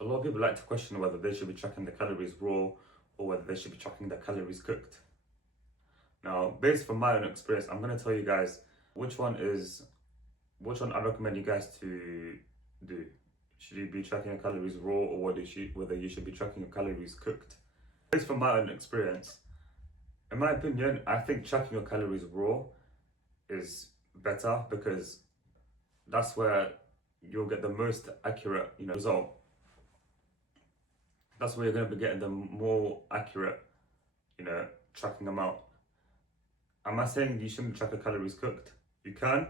A lot of people like to question whether they should be tracking the calories raw or whether they should be tracking the calories cooked. Now, based from my own experience, I'm going to tell you guys which one I recommend you guys to do. Should you be tracking your calories raw or whether you should be tracking your calories cooked? Based from my own experience, in my opinion, I think tracking your calories raw is better because that's where you'll get the most accurate, result. That's where you're going to be getting the more accurate, tracking amount. Am I saying you shouldn't track your calories cooked? You can,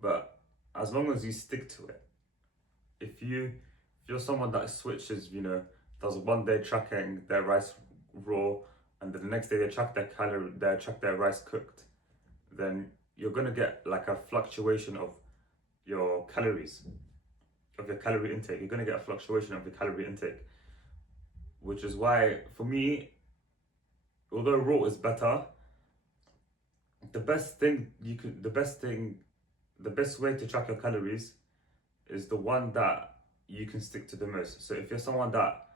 but as long as you stick to it. If you're someone that switches, does one day tracking their rice raw and then the next day they track their rice cooked, then you're gonna get like a fluctuation of your calories, of your calorie intake. You're gonna get a fluctuation of your calorie intake, which is why for me, although raw is better, the best way to track your calories is the one that you can stick to the most. So if you're someone that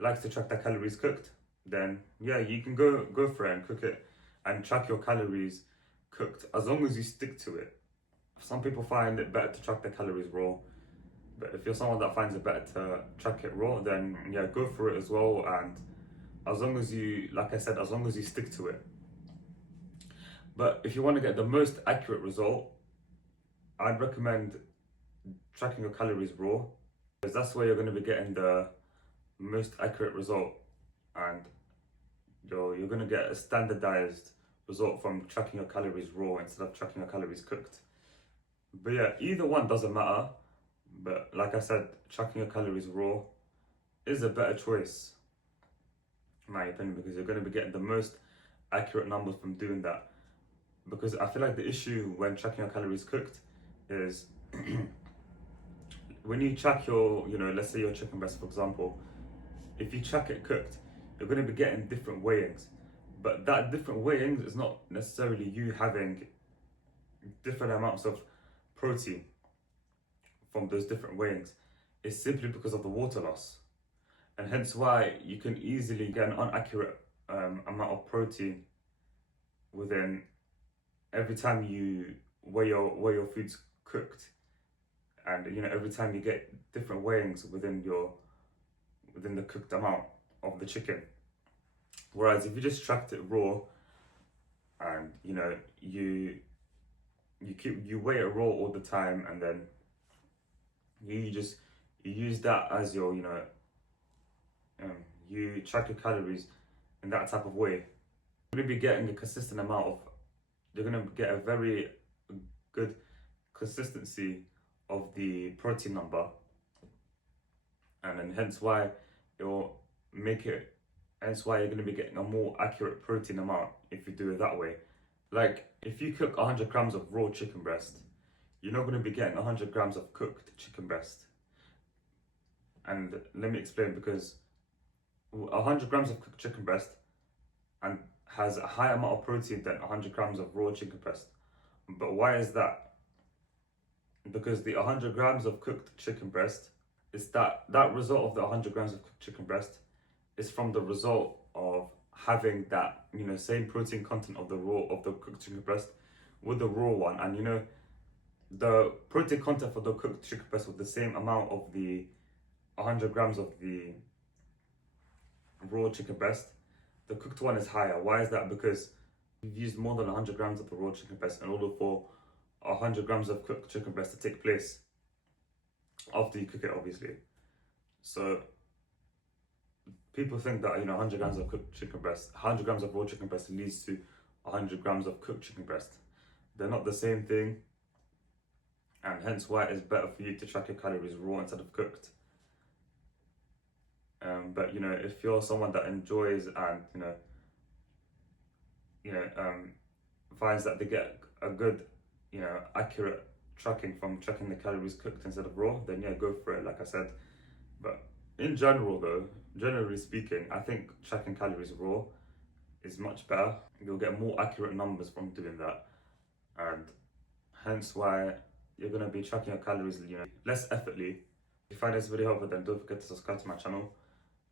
likes to track their calories cooked, then yeah, you can go for it and cook it and track your calories cooked as long as you stick to it. Some people find it better to track their calories raw, but if you're someone that finds it better to track it raw, then yeah, go for it as well. And as long as you, like I said, as long as you stick to it. But if you want to get the most accurate result, I'd recommend tracking your calories raw, because that's where you're going to be getting the most accurate result, and you're going to get a standardized result from tracking your calories raw instead of tracking your calories cooked. But yeah, either one doesn't matter, but like I said, tracking your calories raw is a better choice in my opinion, because you're going to be getting the most accurate numbers from doing that. Because I feel like the issue when tracking your calories cooked is when you track your, let's say your chicken breast, for example, if you track it cooked, you're going to be getting different weighings. But that different weighings is not necessarily you having different amounts of protein from those different weighings. It's simply because of the water loss. And hence why you can easily get an inaccurate amount of protein within every time you weigh your foods cooked. And every time you get different weighings within the cooked amount of the chicken. Whereas if you just tracked it raw and you weigh it raw all the time, and then you use that as your you track your calories in that type of way, you're going to be getting a consistent amount of, you're going to get a very good consistency of the protein number, and then hence why you're going to be getting a more accurate protein amount if you do it that way. Like if you cook 100 grams of raw chicken breast, you're not going to be getting 100 grams of cooked chicken breast. And let me explain, because 100 grams of cooked chicken breast and has a higher amount of protein than 100 grams of raw chicken breast. But why is that? Because the 100 grams of cooked chicken breast is that result of the 100 grams of cooked chicken breast is from the result of having that same protein content of the cooked chicken breast with the raw one. And the protein content for the cooked chicken breast with the same amount of the 100 grams of the raw chicken breast, the cooked one is higher. Why is that? Because you've used more than 100 grams of the raw chicken breast in order for 100 grams of cooked chicken breast to take place after you cook it, obviously. So people think that 100 grams of cooked chicken breast, 100 grams of raw chicken breast leads to 100 grams of cooked chicken breast. They're not the same thing, and hence why it's better for you to track your calories raw instead of cooked. But if you're someone that enjoys and finds that they get a good accurate tracking from tracking the calories cooked instead of raw, then yeah, go for it, like I said. But in general though, generally speaking, I think tracking calories raw is much better. You'll get more accurate numbers from doing that, and hence why you're going to be tracking your calories less effortly If you find this video helpful, then don't forget to subscribe to my channel.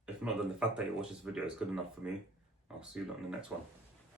If not, then the fact that you watch this video is good enough for me. I'll see you on the next one.